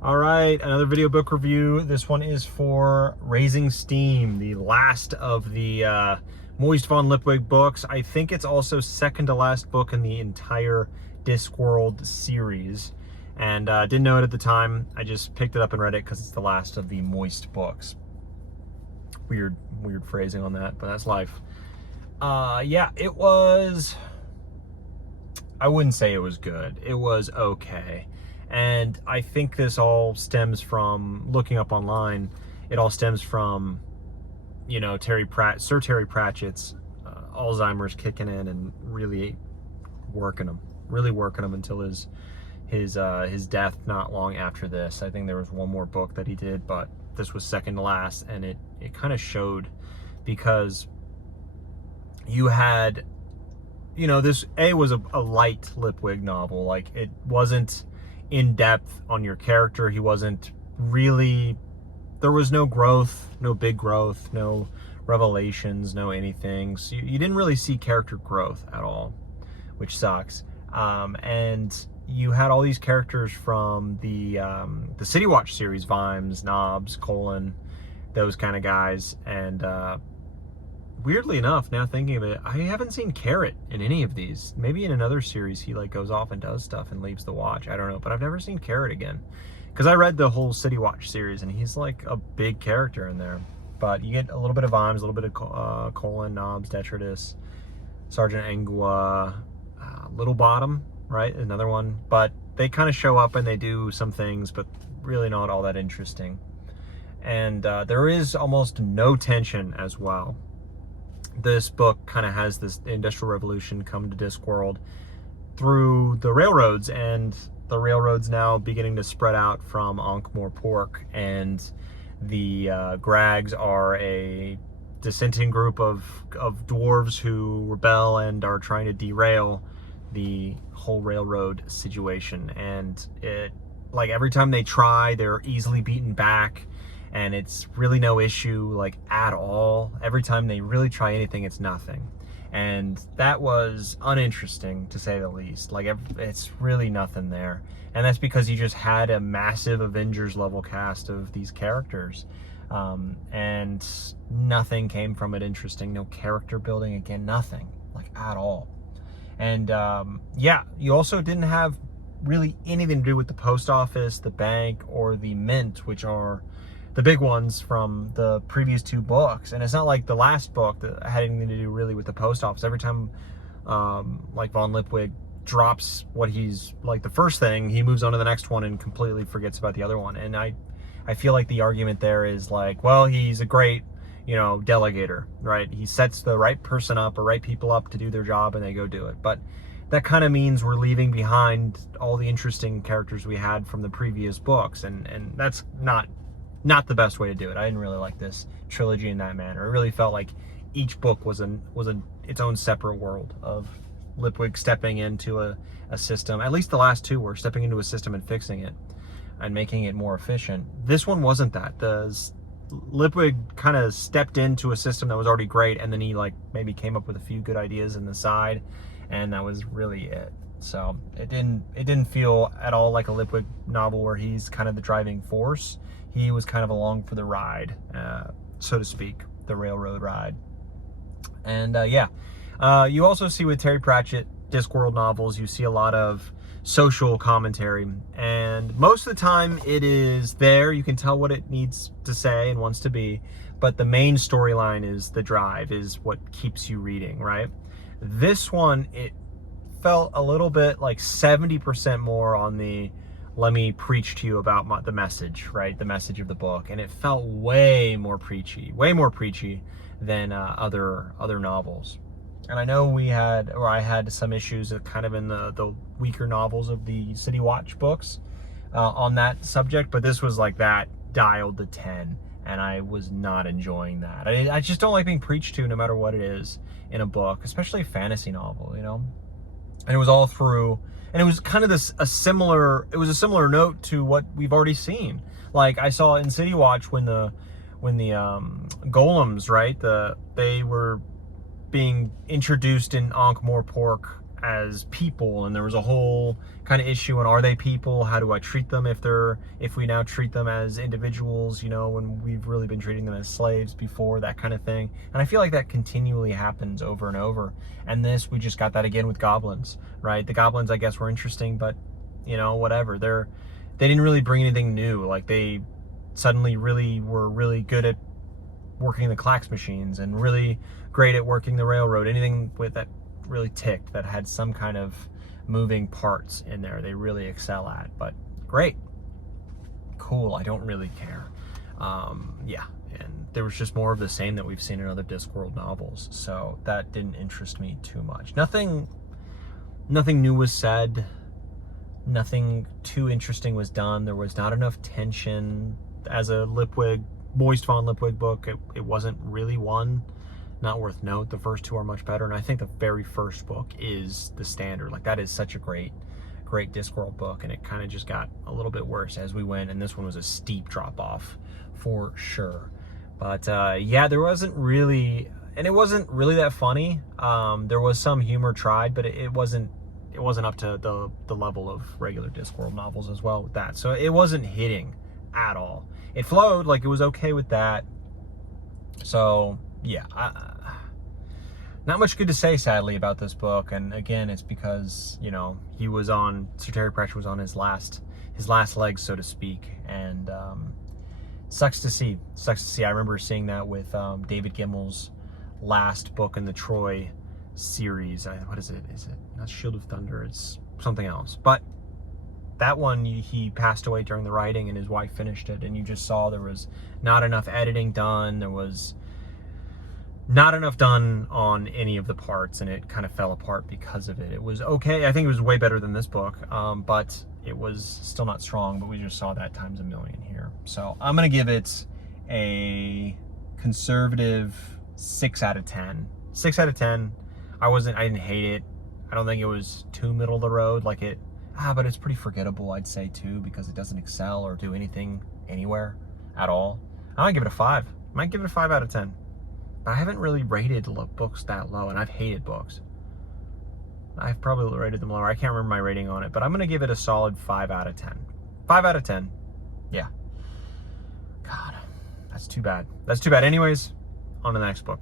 All right, another video book review. This one is for Raising Steam, the last of the Moist von Lipwig books. I think it's also second to last book in the entire Discworld series. And didn't know it at the time. I just picked it up and read it because it's the last of the Moist books. Weird phrasing on that, but that's life. Yeah, it was... I wouldn't say it was good. It was okay. And I think this all stems from, looking up online, it all stems from, you know, Sir Terry Pratchett's Alzheimer's kicking in and really working him until his death not long after this. I think there was one more book that he did, but this was second to last, and it kind of showed, because you had, you know, this was a light Lipwig novel. Like, it wasn't in depth on your character. He wasn't really, there was no growth, no big growth, no revelations, no anything. So you didn't really see character growth at all, which sucks. And you had all these characters from the City Watch series, Vimes, Knobs, Colin, those kind of guys. And weirdly enough, now thinking of it, I haven't seen Carrot in any of these. Maybe in another series he like goes off and does stuff and leaves the watch. I don't know, but I've never seen Carrot again. Because I read the whole City Watch series and he's like a big character in there. But you get a little bit of Vimes, a little bit of Colin, Knobs, Detritus, Sergeant Angua, Little Bottom, right? Another one. But they kind of show up and they do some things, but really not all that interesting. And there is almost no tension as well. This book kind of has this Industrial Revolution come to Discworld through the railroads, and the railroads now beginning to spread out from Ankh-Morpork, and the Grags are a dissenting group of dwarves who rebel and are trying to derail the whole railroad situation. And it, like, every time they try, they're easily beaten back. And it's really no issue, like, at all. Every time they really try anything, it's nothing. And that was uninteresting, to say the least. Like, it's really nothing there. And that's because you just had a massive Avengers level cast of these characters. And nothing came from it interesting. No character building, again, nothing. Like, at all. And, yeah, you also didn't have really anything to do with the post office, the bank, or the mint, which are the big ones from the previous two books. And it's not like the last book that had anything to do really with the post office. Every time like von Lipwig drops what he's like, the first thing, he moves on to the next one and completely forgets about the other one. And I feel like the argument there is like, well, he's a great, you know, delegator, right? He sets the right person up or right people up to do their job and they go do it. But that kind of means we're leaving behind all the interesting characters we had from the previous books, and that's not the best way to do it. I didn't really like this trilogy in that manner. It really felt like each book was its own separate world of Lipwig stepping into a system. At least the last two were stepping into a system and fixing it and making it more efficient. This one wasn't that. Lipwig kind of stepped into a system that was already great, and then he like maybe came up with a few good ideas in the side, and that was really it. So it didn't feel at all like a Lipwig novel where he's kind of the driving force. He was kind of along for the ride, so to speak, the railroad ride. And yeah, you also see with Terry Pratchett Discworld novels, you see a lot of social commentary, and most of the time it is there. You can tell what it needs to say and wants to be, but the main storyline is the drive, is what keeps you reading, right? This one, it felt a little bit like 70% more on the let me preach to you about the message, right? The message of the book. And it felt way more preachy than other novels. And I know I had some issues kind of in the weaker novels of the City Watch books on that subject, but this was like that dialed to 10, and I was not enjoying that. I just don't like being preached to no matter what it is in a book, especially a fantasy novel, you know? And it was all through, and it was kind of a similar note to what we've already seen. Like I saw in City Watch when the golems, right? They were being introduced in Ankh-Morpork as people, and there was a whole kind of issue on, are they people? How do I treat them if we now treat them as individuals, you know, when we've really been treating them as slaves before, that kind of thing. And I feel like that continually happens over and over. And this, we just got that again with goblins, right? The goblins, I guess, were interesting, but you know, whatever. They didn't really bring anything new. Like, they suddenly were really good at working the clax machines and really great at working the railroad. Anything with that really ticked, that had some kind of moving parts in there, they really excel at. But great, cool, I don't really care. Yeah, and there was just more of the same that we've seen in other Discworld novels, so that didn't interest me too much. Nothing new was said, nothing too interesting was done. There was not enough tension. As a Moist Fawn Lipwig book, it wasn't really one. Not worth note. The first two are much better, and I think the very first book is the standard. Like, that is such a great Discworld book, and it kind of just got a little bit worse as we went, and this one was a steep drop off for sure. But yeah, there wasn't really, and it wasn't really that funny. There was some humor tried, but it wasn't up to the level of regular Discworld novels as well with that. So it wasn't hitting at all. It flowed, like, it was okay with that. So yeah, not much good to say, sadly, about this book. And again, it's because, you know, Sir Terry Pratchett was on his last legs, so to speak, and sucks to see. I remember seeing that with David Gimmel's last book in the Troy series. What is it? Is it not Shield of Thunder? It's something else. But that one, he passed away during the writing, and his wife finished it, and you just saw there was not enough editing done. There was not enough done on any of the parts, and it kind of fell apart because of it. It was okay. I think it was way better than this book, but it was still not strong, but we just saw that times a million here. So I'm going to give it a conservative 6 out of 10. 6 out of 10. I didn't hate it. I don't think it was too middle of the road, like it, but it's pretty forgettable, I'd say, too, because it doesn't excel or do anything anywhere at all. I might give it a 5. I might give it a 5 out of 10. But I haven't really rated books that low, and I've hated books. I've probably rated them lower. I can't remember my rating on it, but I'm going to give it a solid 5 out of 10. 5 out of 10. Yeah. God, that's too bad. That's too bad. Anyways, on to the next book.